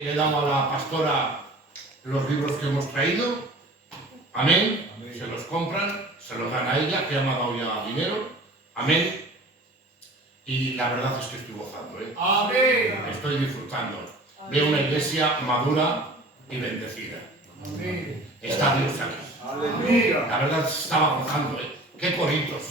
Le damos a la pastora los libros que hemos traído. Amén. Amén. Se los compran, se los dan a ella, que me ha dado ya dinero. Amén. Y la verdad es que estoy gozando, ¿eh? Amén. Estoy disfrutando. Amén. Veo una iglesia madura y bendecida. Amén. Está Dios aquí. Aleluya. La verdad estaba gozando, ¿eh? Qué coritos.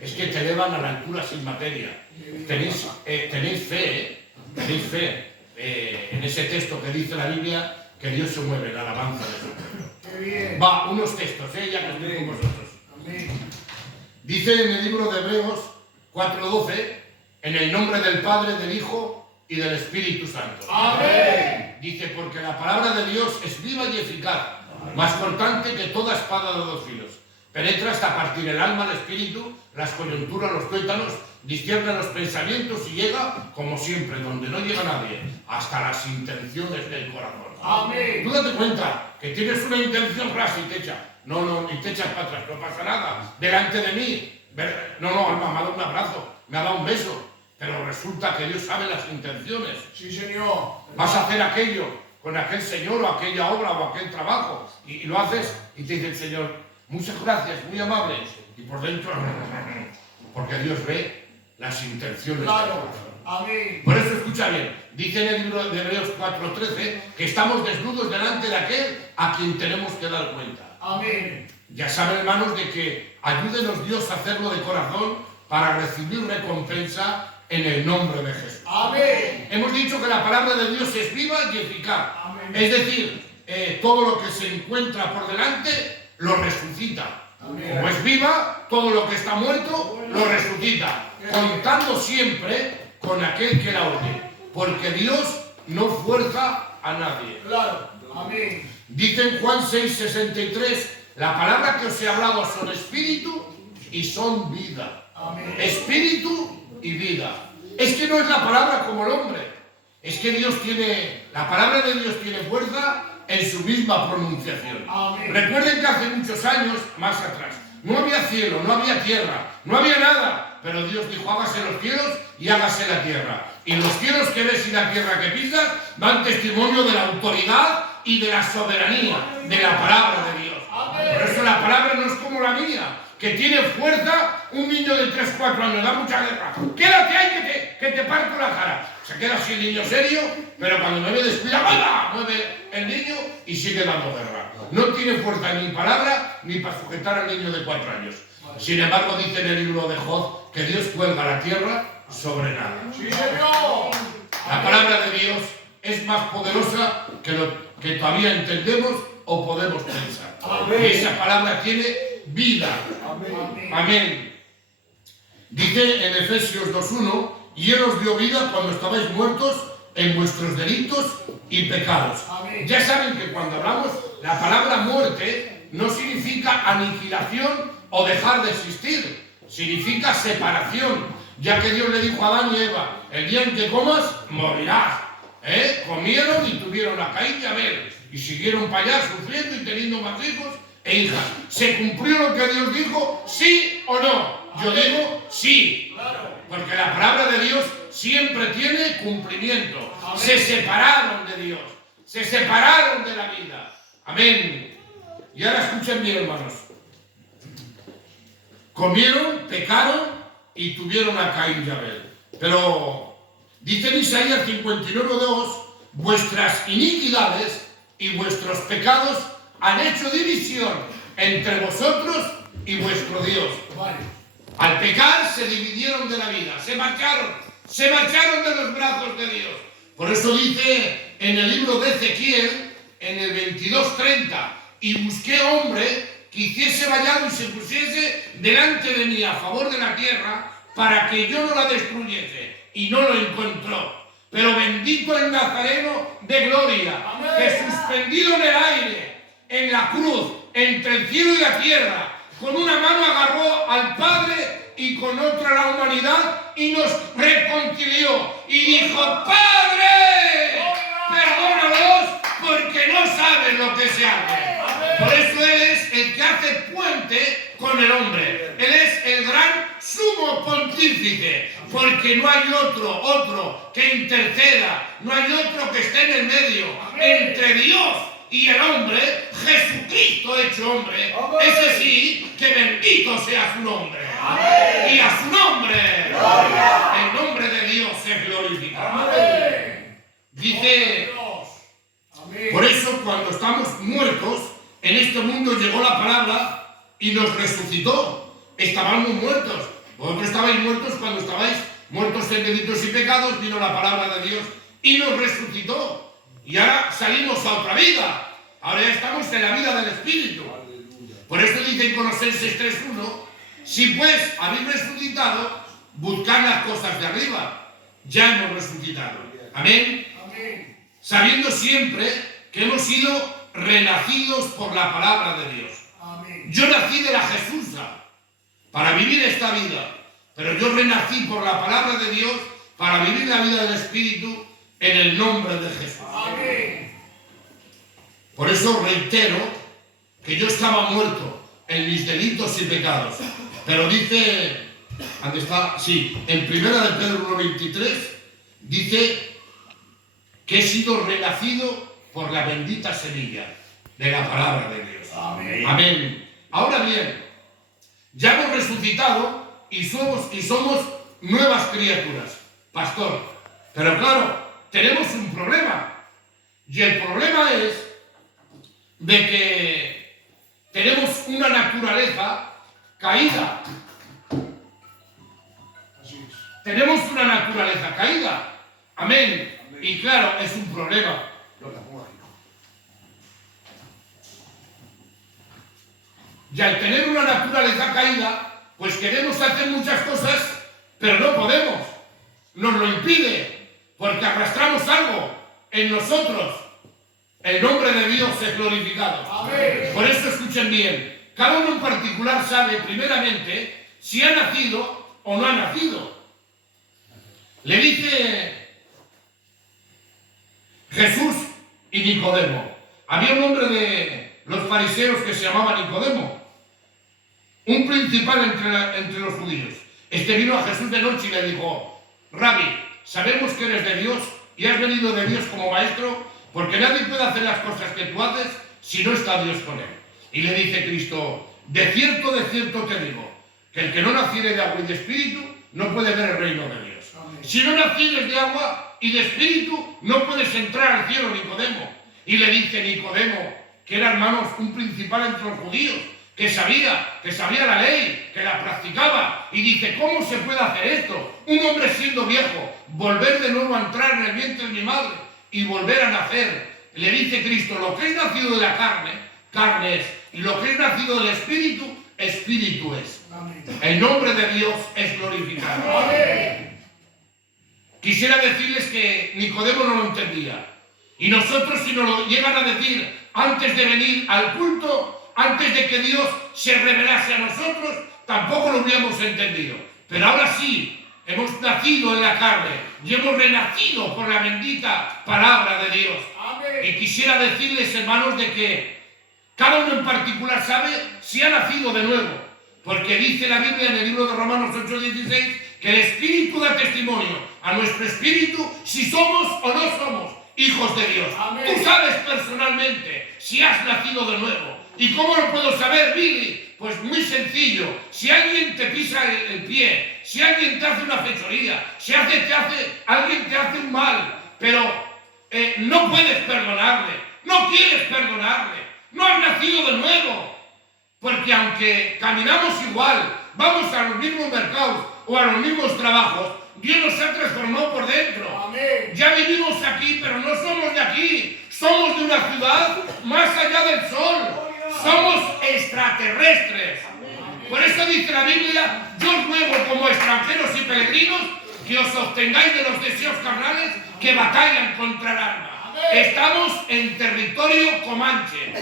Es que te elevan a la altura sin materia. Tenéis fe, ¿eh? Tenéis fe. En ese texto que dice la Biblia, que Dios se mueve en la alabanza de su pueblo. Va, unos textos, ya que estoy con vosotros. Amén. Dice en el libro de Hebreos 4:12, en el nombre del Padre, del Hijo y del Espíritu Santo. Amén. Dice, porque la palabra de Dios es viva y eficaz, más cortante que toda espada de dos filos. Penetra hasta partir el alma, el espíritu, las coyunturas, los tuétanos, discierne los pensamientos y llega, como siempre, donde no llega nadie, hasta las intenciones del corazón. Amén. Tú date cuenta que tienes una intención rasa y te echa. No, ni te echas para atrás, no pasa nada. Delante de mí. No, Alma, me ha dado un abrazo, me ha dado un beso. Pero resulta que Dios sabe las intenciones. Sí, Señor. Vas a hacer aquello con aquel señor o aquella obra o aquel trabajo. Y lo haces y te dice el Señor, muchas gracias, muy amable. Y por dentro, porque Dios ve las intenciones. Claro. Amén. Por eso escucha bien, dice en el libro de Hebreos 4:13 que estamos desnudos delante de aquel a quien tenemos que dar cuenta. Amén. Ya saben, hermanos, de que ayúdenos Dios a hacerlo de corazón para recibir recompensa en el nombre de Jesús. Amén. Hemos dicho que la palabra de Dios es viva y eficaz. Amén. Es decir, todo lo que se encuentra por delante lo resucita. Amén. Como es viva, todo lo que está muerto lo resucita, contando siempre con aquel que la oye, porque Dios no fuerza a nadie. Claro. Amén. Dice en Juan 6:63, la palabra que os he hablado son espíritu y son vida. Amén. Espíritu y vida. Es que no es la palabra como el hombre. Es que la palabra de Dios tiene fuerza en su misma pronunciación. Amén. Recuerden que hace muchos años, más atrás, no había cielo, no había tierra, no había nada. Pero Dios dijo, hágase los cielos y hágase la tierra. Y los cielos que ves y la tierra que pisas dan testimonio de la autoridad y de la soberanía de la palabra de Dios. Amén. Por eso la palabra no es como la mía, que tiene fuerza. Un niño de 3-4 años da mucha guerra. Quédate ahí que te parto la cara. Se queda así el niño serio, pero cuando me ve descuidado, mueve el niño y sigue dando guerra. No tiene fuerza ni palabra ni para sujetar al niño de 4 años. Sin embargo, dice en el libro de Job que Dios cuelga la tierra sobre nada. ¡Sí, Señor! La palabra de Dios es más poderosa que lo que todavía entendemos o podemos pensar. Amén. Y esa palabra tiene vida. Amén. Amén. Dice en Efesios 2:1, y Él os dio vida cuando estabais muertos en vuestros delitos y pecados. Amén. Ya saben que cuando hablamos, la palabra muerte no significa aniquilación o dejar de existir, significa separación, ya que Dios le dijo a Adán y Eva, el día en que comas, morirás. Comieron y tuvieron a Caín y Abel, y siguieron para allá sufriendo y teniendo más hijos e hijas. ¿Se cumplió lo que Dios dijo? ¿Sí o no? Yo digo sí, porque la palabra de Dios siempre tiene cumplimiento. Amén. Se separaron de Dios, se separaron de la vida. Amén. Y ahora escuchen bien, hermanos. Comieron, pecaron y tuvieron a Caín y Abel. Pero dice en Isaías 59:2, vuestras iniquidades y vuestros pecados han hecho división entre vosotros y vuestro Dios. Vale. Al pecar se dividieron de la vida, se marcharon de los brazos de Dios. Por eso dice en el libro de Ezequiel, en el 22:30, y busqué hombre que hiciese vallado y se pusiese delante de mí a favor de la tierra para que yo no la destruyese, y no lo encontró. Pero bendito el Nazareno de gloria, amén, que suspendido en el aire, en la cruz, entre el cielo y la tierra, con una mano agarró al Padre y con otra la humanidad y nos reconcilió y dijo, Padre, perdónalos porque no saben lo que se hace. Por eso Él es el que hace puente con el hombre. Él es el gran sumo pontífice, porque no hay otro que interceda, no hay otro que esté en el medio entre Dios y el hombre, Jesucristo hecho hombre. Ese sí, que bendito sea su nombre. Y a su nombre, el nombre de Dios se glorifica. Dice, por eso cuando estamos muertos, en este mundo llegó la palabra y nos resucitó. Estábamos muertos. Vosotros estabais muertos cuando estabais muertos en delitos y pecados, vino la palabra de Dios y nos resucitó. Y ahora salimos a otra vida. Ahora ya estamos en la vida del Espíritu. Por eso dice en Colosenses 3:1, si pues habéis resucitado, buscad las cosas de arriba. Ya hemos resucitado. Amén. Sabiendo siempre que hemos sido renacidos por la palabra de Dios. Yo nací de la Jesusa para vivir esta vida, pero yo renací por la palabra de Dios para vivir la vida del Espíritu en el nombre de Jesús. Por eso reitero que yo estaba muerto en mis delitos y pecados. Pero dice, ¿dónde está? Sí, en 1 de Pedro 1:23 dice que he sido renacido por la bendita semilla de la palabra de Dios. Amén. Ahora bien, ya hemos resucitado y somos nuevas criaturas, pastor. Pero claro, tenemos un problema. Y el problema es de que tenemos una naturaleza caída. Tenemos una naturaleza caída. Amén. Y claro, es un problema. Y al tener una naturaleza caída, pues queremos hacer muchas cosas, pero no podemos. Nos lo impide, porque arrastramos algo en nosotros. El nombre de Dios es glorificado. Amén. Por eso escuchen bien. Cada uno en particular sabe primeramente si ha nacido o no ha nacido. Le dice Jesús y Nicodemo. Había un hombre de los fariseos que se llamaba Nicodemo, un principal entre los judíos. Este vino a Jesús de noche y le dijo: Rabí, sabemos que eres de Dios y has venido de Dios como maestro, porque nadie puede hacer las cosas que tú haces si no está Dios con él. Y le dice Cristo: de cierto te digo, que el que no naciere de agua y de espíritu no puede ver el reino de Dios. Amén. Si no nacieres de agua y de espíritu, no puedes entrar al cielo, Nicodemo. Y le dice Nicodemo, que era, hermanos, un principal entre los judíos, que sabía la ley, que la practicaba, y dice: ¿cómo se puede hacer esto? Un hombre siendo viejo, volver de nuevo a entrar en el vientre de mi madre y volver a nacer. Le dice Cristo: lo que es nacido de la carne, carne es, y lo que es nacido del espíritu, espíritu es. Amén. El nombre de Dios es glorificado. Amén. Quisiera decirles que Nicodemo no lo entendía, y nosotros, si nos lo llegan a decir antes de venir al culto, antes de que Dios se revelase a nosotros, tampoco lo hubiéramos entendido. Pero ahora sí, hemos nacido en la carne y hemos renacido por la bendita palabra de Dios. Amén. Y quisiera decirles, hermanos, de que cada uno en particular sabe si ha nacido de nuevo, porque dice la Biblia en el libro de Romanos 8:16 que el Espíritu da testimonio a nuestro espíritu si somos o no somos hijos de Dios. Amén. Tú sabes personalmente si has nacido de nuevo. ¿Y cómo lo puedo saber, Billy? Pues muy sencillo. Si alguien te pisa el pie, si alguien te hace una fechoría, si alguien te hace un mal, pero no puedes perdonarle, no quieres perdonarle, no has nacido de nuevo. Porque aunque caminamos igual, vamos a los mismos mercados o a los mismos trabajos, Dios nos ha transformado por dentro. Amén. Ya vivimos aquí, pero no somos de aquí. Somos de una ciudad más allá del sol. Somos extraterrestres. Amén. Por eso dice la Biblia: yo os ruego como extranjeros y peregrinos que os obtengáis de los deseos carnales que batallan contra el alma. Estamos en territorio comanche.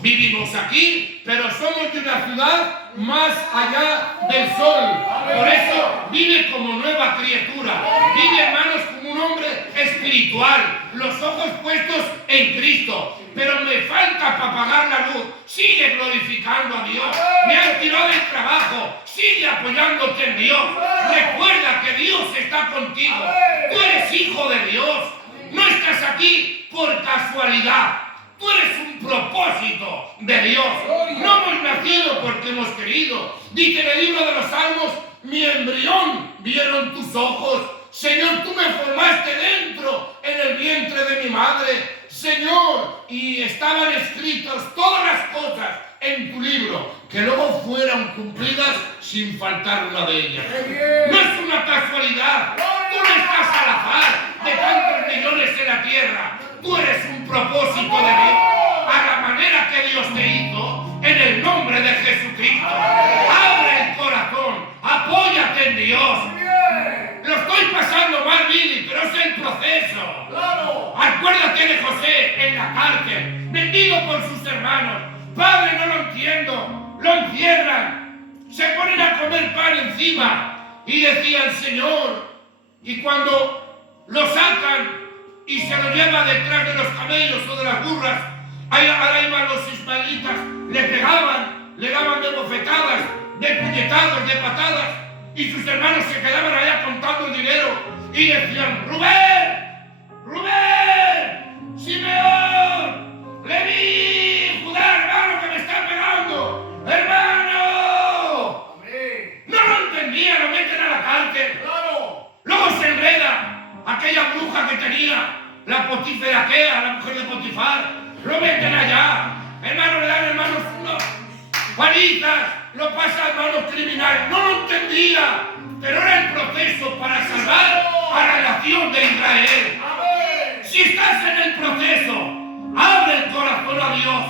Vivimos aquí, pero somos de una ciudad más allá del sol. Por eso vive como nueva criatura. Vive, hermanos, como un hombre espiritual. los ojos puestos en Cristo. Pero me falta para pagar la luz. Sigue glorificando a Dios. Me han tirado del trabajo. Sigue apoyándote en Dios. Recuerda que Dios está contigo. Tú eres hijo de Dios. No estás aquí por casualidad. Tú eres un propósito de Dios. No hemos nacido porque hemos querido. Dice en el libro de los Salmos, mi embrión vieron tus ojos. Señor, tú me formaste dentro en el vientre de mi madre. Señor, y estaban escritas todas las cosas en tu libro, que luego fueran cumplidas sin faltar una de ellas. No es una casualidad. Tú no estás al azar de tantos millones en la tierra. Tú eres un propósito de Dios, a la manera que Dios te hizo, en el nombre de Jesucristo. Abre el corazón, apóyate en Dios. Lo estoy pasando mal, Billy, pero es el proceso. Acuérdate de José en la cárcel, vendido por sus hermanos. Padre, no lo entiendo. Lo encierran, se ponen a comer pan encima y decían, Señor. Y cuando lo sacan y se lo lleva detrás de los camellos o de las burras, ahora iban los ismaelitas, le pegaban, le daban de bofetadas, de puñetazos, de patadas, y sus hermanos se quedaban allá contando el dinero y decían, Rubén, Rubén, Simeón, Leví, Judá, hermano, que me están pegando, hermano. No lo entendían, lo meten a la cárcel. Luego se enreda aquella bruja que tenía, la Potifera Kea, la mujer de Potifar, lo meten allá. Hermano, le dan hermanos palizas, lo pasa a manos criminales. No lo entendía, pero era el proceso para salvar a la nación de Israel. Si estás en el proceso, abre el corazón a Dios.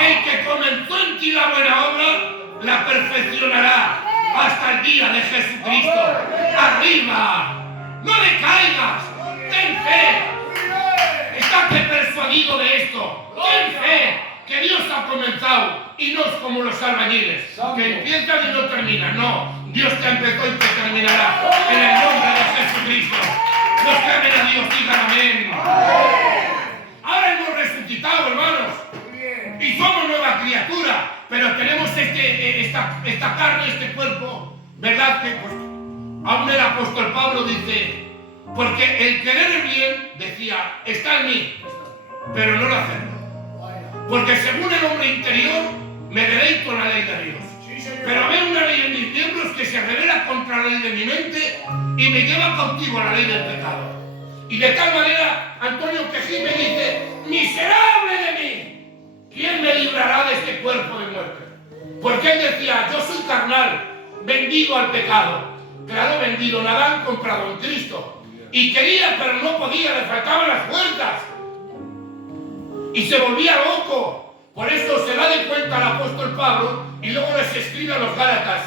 El que comenzó en ti la buena obra, la perfeccionará hasta el día de Jesucristo. Arriba, no decaigas, ten fe. Estate persuadido de esto. Ten fe que Dios ha comenzado y no es como los albañiles, que empiezan y no terminan. No, Dios te empezó y te terminará. En el nombre de Jesucristo. Los que amen a Dios digan amén. Ahora hemos resucitado, hermanos, y somos nueva criatura, pero tenemos esta carne, este cuerpo, ¿verdad? Que pues, aún el apóstol Pablo dice, porque el querer el bien, decía, está en mí, pero no lo hacerlo. Porque según el hombre interior, me deleito en la ley de Dios. Pero veo una ley en mis miembros que se revela contra la ley de mi mente y me lleva cautivo a la ley del pecado. Y de tal manera, Antonio Quejí me dice, miserable de mí, ¿quién me librará de este cuerpo de muerte? Porque él decía, yo soy carnal, vendido al pecado. Claro, vendido, Nadán comprado en Cristo. Y quería, pero no podía, le faltaban las fuerzas. Y se volvía loco. Por eso se da de cuenta el apóstol Pablo y luego les escribe a los Gálatas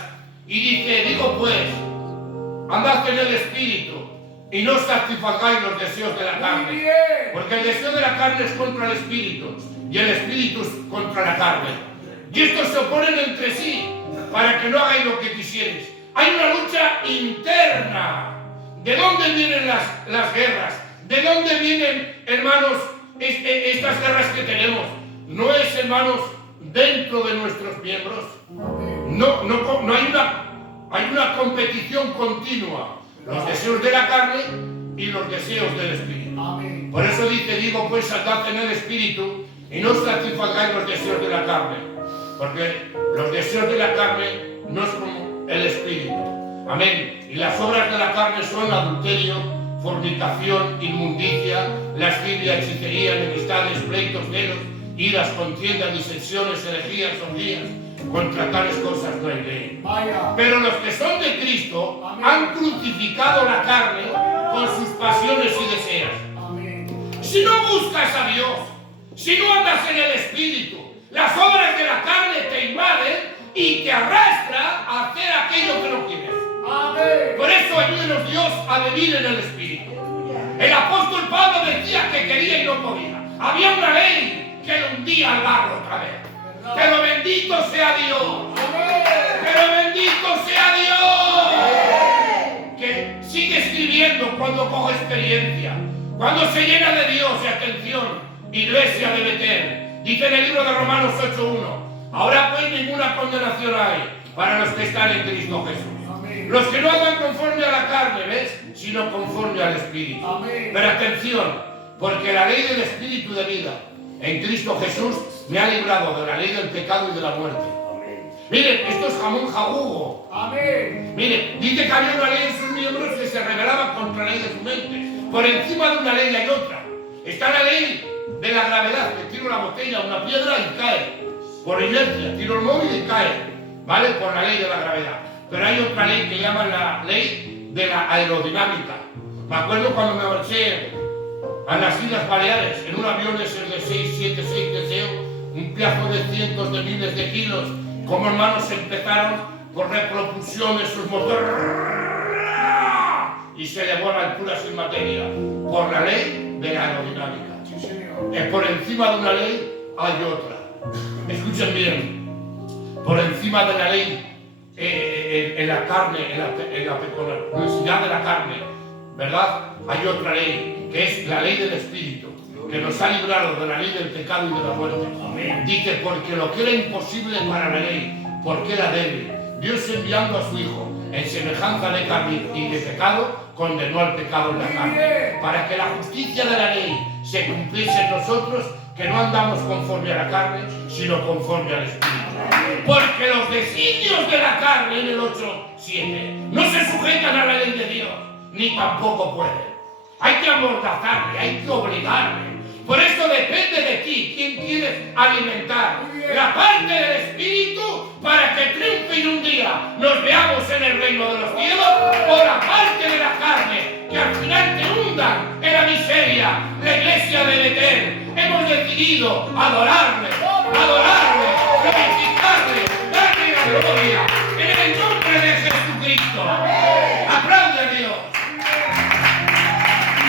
y dice, digo pues, andad en el Espíritu y no satisfagáis los deseos de la carne. Porque el deseo de la carne es contra el Espíritu y el Espíritu es contra la carne. Y estos se oponen entre sí para que no hagáis lo que quisierais. Hay una lucha interna. ¿De dónde vienen las guerras? ¿De dónde vienen, hermanos, estas guerras que tenemos? No es, hermanos, dentro de nuestros miembros. No hay una competición continua. Los deseos de la carne y los deseos del Espíritu. Amén. Por eso digo pues, andad en el Espíritu y no satisfagáis los deseos de la carne. Porque los deseos de la carne no es como el Espíritu. Amén. Y las obras de la carne son adulterio, fornicación, inmundicia, lascivia, hechicería, enemistades, pleitos, celos, iras, contiendas, disensiones, herejías, orgías. Contra tales cosas no hay ley. Pero los que son de Cristo han crucificado la carne con sus pasiones y deseos. Si no buscas a Dios, si no andas en el Espíritu, las obras de la carne te invaden y te arrastra a hacer aquello que no quieres. Por eso ayúdenos Dios a vivir en el Espíritu. El apóstol Pablo decía que quería y no podía. Había una ley que lo hundía al barro otra vez. Pero bendito sea Dios. Pero bendito sea Dios. Que sigue escribiendo cuando cojo experiencia. Cuando se llena de Dios, y atención, iglesia de Betel, dice en el libro de Romanos 8:1, ahora pues ninguna condenación hay para los que están en Cristo Jesús. Amén. Los que no andan conforme a la carne, ¿ves? Sino conforme al Espíritu. Amén. Pero atención, porque la ley del Espíritu de vida en Cristo Jesús me ha librado de la ley del pecado y de la muerte. Amén. Miren, esto es jamón jabugo. Amén. Miren, dice que había una ley en sus miembros que se rebelaba contra la ley de su mente. Por encima de una ley hay otra. Está la ley de la gravedad, que tiro la botella a una piedra y cae. Por inercia, tiro el móvil y cae. ¿Vale? Por la ley de la gravedad. Pero hay otra ley que llaman la ley de la aerodinámica. Me acuerdo cuando me marché a las Islas Baleares en un avión ese de 676 Deseo, un pedazo de cientos de miles de kilos, como hermanos empezaron por repropulsión de sus motores y se elevó a la altura sin materia por la ley de la aerodinámica. Sí, señor. Por encima de una ley hay otra. Escuchen bien, por encima de la ley en la carne, en la pecaminosidad de la carne, ¿verdad? Hay otra ley, que es la ley del Espíritu, que nos ha librado de la ley del pecado y de la muerte. Amén. Dice, porque lo que era imposible para la ley, porque era débil, Dios enviando a su Hijo en semejanza de carne y de pecado, condenó al pecado en la carne, para que la justicia de la ley se cumpliese en nosotros, que no andamos conforme a la carne, sino conforme al Espíritu. Porque los designios de la carne, en el 8:7, no se sujetan a la ley de Dios, ni tampoco pueden. Hay que amordazarle, hay que obligarle. Por eso depende de ti quién quieres alimentar. La parte del Espíritu para que triunfe y un día nos veamos en el reino de los cielos, o la parte de la carne que al final te hundan en la miseria. La iglesia de Betel hemos decidido adorarle, glorificarle, darle la gloria en el nombre de Jesucristo.